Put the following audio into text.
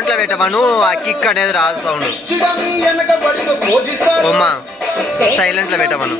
కరెంట్లో పెట్టమను ఆ కిక్ అనేది రాదు సౌండ్. బొమ్మ సైలెంట్లో పెట్టమను